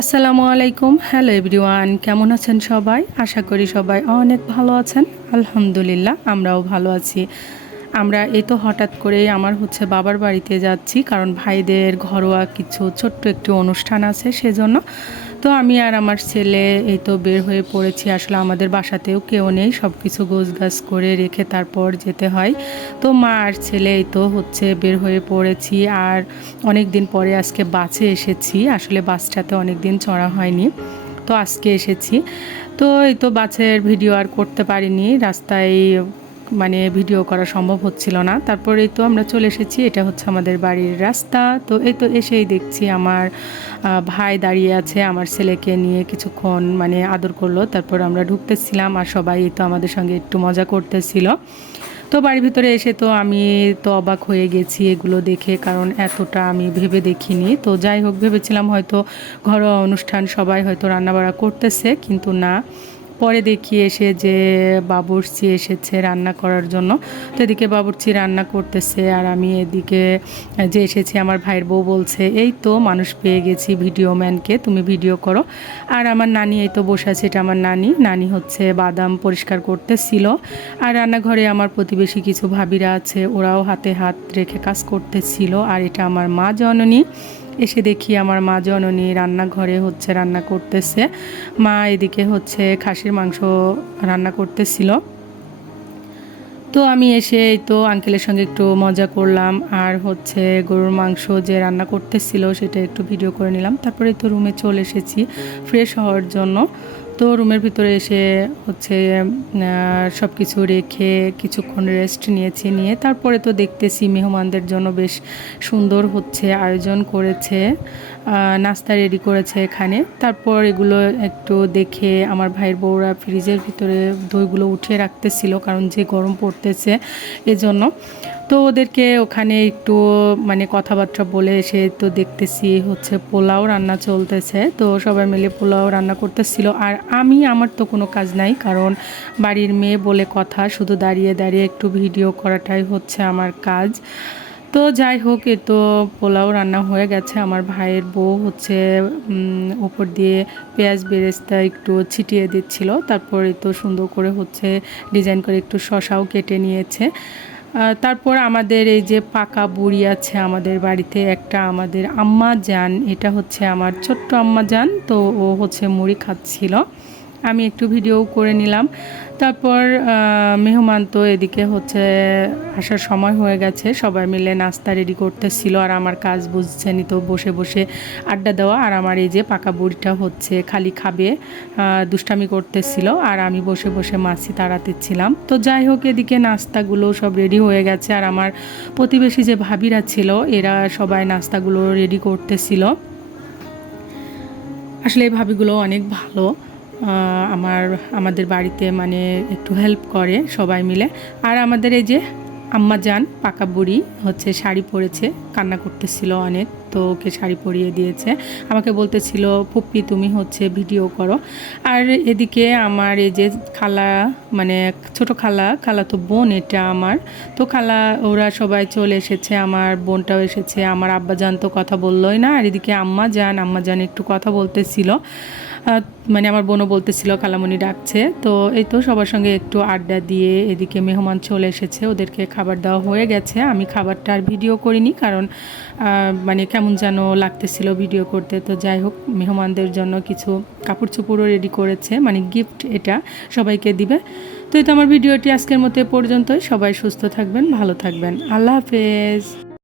আসসালামু আলাইকুম। Hello everyone কেমন আছেন সবাই? আশা করি সবাই অনেক ভালো আছেন। আলহামদুলিল্লাহ, আমরাও ভালো আছি। আমরা এই তো হঠাৎ করে আমার হচ্ছে বাবার বাড়িতে যাচ্ছি, কারণ ভাইদের ঘরোয়া কিছু ছোট্ট একটি অনুষ্ঠান আছে সেজন্য। তো আমি আর আমার ছেলে এই তো বের হয়ে পড়েছি, আসলে আমাদের বাসাতেও কেউ নেই সব কিছু গাছ করে রেখে তারপর যেতে হয়। তো মা আর ছেলে এই তো হচ্ছে বের হয়ে পড়েছি, আর অনেক দিন পরে আজকে বাসে এসেছি, আসলে বাসটাতে অনেক দিন চড়া হয়নি, তো আজকে এসেছি। তো এই তো বাসের ভিডিও আর করতে পারিনি, রাস্তায় মানে ভিডিও করা সম্ভব হচ্ছিল না। তারপরেই তো আমরা চলে এসেছি, এটা হচ্ছে আমাদের বাড়ির রাস্তা। তো এই তো এসেই দেখছি আমার ভাই দাঁড়িয়ে আছে, আমার ছেলেকে নিয়ে কিছুক্ষণ মানে আদর করল। তারপর আমরা ঢুকতেছিলাম আর সবাই তো আমাদের সঙ্গে একটু মজা করতেছিল। তো বাড়ির ভিতরে এসে তো আমি তো অবাক হয়ে গেছি এগুলো দেখে, কারণ এতটা আমি ভেবে দেখিনি। তো যাই হোক, ভেবেছিলাম হয়তো ঘরোয়া অনুষ্ঠান সবাই হয়তো রান্নাবাড়া করতেছে, কিন্তু না। পরে দেখি এসে যে বাবুর্চি এসেছে রান্না করার জন্য। তো এদিকে বাবুর্চি রান্না করতেছে আর আমি এদিকে যে এসেছি আমার ভাইয়ের বউ বলছে, এই তো মানুষ পেয়ে গেছি ভিডিও ম্যানকে, তুমি ভিডিও করো। আর আমার নানি এই তো বসে আছে, এটা আমার নানি। নানি হচ্ছে বাদাম পরিষ্কার করতেছিল। আর রান্নাঘরে আমার প্রতিবেশী কিছু ভাবিরা আছে, ওরাও হাতে হাত রেখে কাজ করতেছিল। আর এটা আমার মা জননী। এসে দেখি আমার মা জননী রান্নাঘরে হচ্ছে রান্না করতেছে। মা এদিকে হচ্ছে খাসির মাংস রান্না করতেছিল। তো আমি এসে তো আঙ্কেলের সঙ্গে একটু মজা করলাম আর হচ্ছে গরুর মাংস যে রান্না করতেছিল সেটা একটু ভিডিও করে নিলাম। তারপরে তো রুমে চলে এসেছি ফ্রেশ হওয়ার জন্য। তো রুমের ভিতরে এসে হচ্ছে সব কিছু রেখে কিছুক্ষণ রেস্ট নিয়েছি। নিয়ে তারপরে তো দেখতেছি মেহমানদের জন্য বেশ সুন্দর হচ্ছে আয়োজন করেছে নাস্তা রেডি করেছে এখানে। তারপর এগুলো একটু দেখে আমার ভাইয়ের বউরা ফ্রিজের ভিতরে দইগুলো উঠিয়ে রাখতেছিল, কারণ যে গরম পড়তেছে এজন্য। তো ওদেরকে ওখানে একটু মানে কথাবার্তা বলে এসে তো দেখতেছি হচ্ছে পোলাও রান্না চলতেছে। তো সবাই মিলে পোলাও রান্না করতেছিল। আর আমি, আমার তো কোনো কাজ নাই, কারণ বাড়ির মেয়ে বলে কথা, শুধু দাঁড়িয়ে দাঁড়িয়ে একটু ভিডিও করাটাই হচ্ছে আমার কাজ। তো যাই হোক, এ তো পোলাও রান্না হয়ে গেছে। আমার ভাইয়ের বউ হচ্ছে উপর দিয়ে পেঁয়াজ বেরেস্তা একটু ছিটিয়ে দিচ্ছিল। তারপর তো সুন্দর করে হচ্ছে ডিজাইন করে একটু শশাও কেটে নিয়েছে। তারপর আমাদের এই যে পাকা বুড়ি আছে আমাদের বাড়িতে, একটা আমাদের আম্মা যান, এটা হচ্ছে আমার ছোট্ট আম্মা যান, তো ও হচ্ছে মুড়ি খাচ্ছিল। আমি একটু ভিডিও করে নিলাম। তারপর মেহমান তো এদিকে হচ্ছে আসার সময় হয়ে গেছে। সবাই মিলে নাস্তা রেডি করতেছিল আর আমার কাজ বুঝছেনি তো, বসে বসে আড্ডা দেওয়া। আর আমার এই যে পাকা বুড়িটা হচ্ছে খালি খাবে দুষ্টামি করতেছিল। আর আমি বসে বসে মাছি তাড়াতেছিলাম তো যাই হোক, এদিকে নাস্তাগুলো সব রেডি হয়ে গেছে। আর আমার প্রতিবেশী যে ভাবিরা ছিল, এরা সবাই নাস্তাগুলো রেডি করতেছিল। আসলে এই ভাবিগুলো অনেক ভালো। আমার, আমাদের বাড়িতে মানে একটু হেল্প করে সবাই মিলে। আর আমাদের এই যে আম্মা যান, পাকা বুড়ি, হচ্ছে শাড়ি পরেছে, কান্না করতেছিল অনেক, তো ওকে শাড়ি পরিয়ে দিয়েছে। আমাকে বলতেছিল, পুপ্পি, তুমি হচ্ছে ভিডিও করো। আর এদিকে আমার এই যে খালা মানে ছোট খালা খালা তো বোন এটা আমার। তো খালা, ওরা সবাই চলে এসেছে, আমার বোনটাও এসেছে, আমার আব্বা যান তো কথা বললোই না। আর এদিকে আম্মা যান আম্মা যান একটু কথা বলতেছিল। মানে আমার বোনও বলতেছিল কালামণি ডাকছে। তো এই তো সবার সঙ্গে একটু আড্ডা দিয়ে এদিকে মেহমান চলে এসেছে, ওদেরকে খাবার দেওয়া হয়ে গেছে। আমি খাবারটা আর ভিডিও করিনি কারণ মানে কেমন যেন লাগতেছিল ভিডিও করতে। তো যাই হোক, মেহমানদের জন্য কিছু কাপড় চোপড়ও রেডি করেছে মানে গিফট এটা সবাইকে দিবে। তো এই তো আমার ভিডিওটি আজকের মতো পর্যন্তই। সবাই সুস্থ থাকবেন, ভালো থাকবেন। আল্লাহ হাফেজ।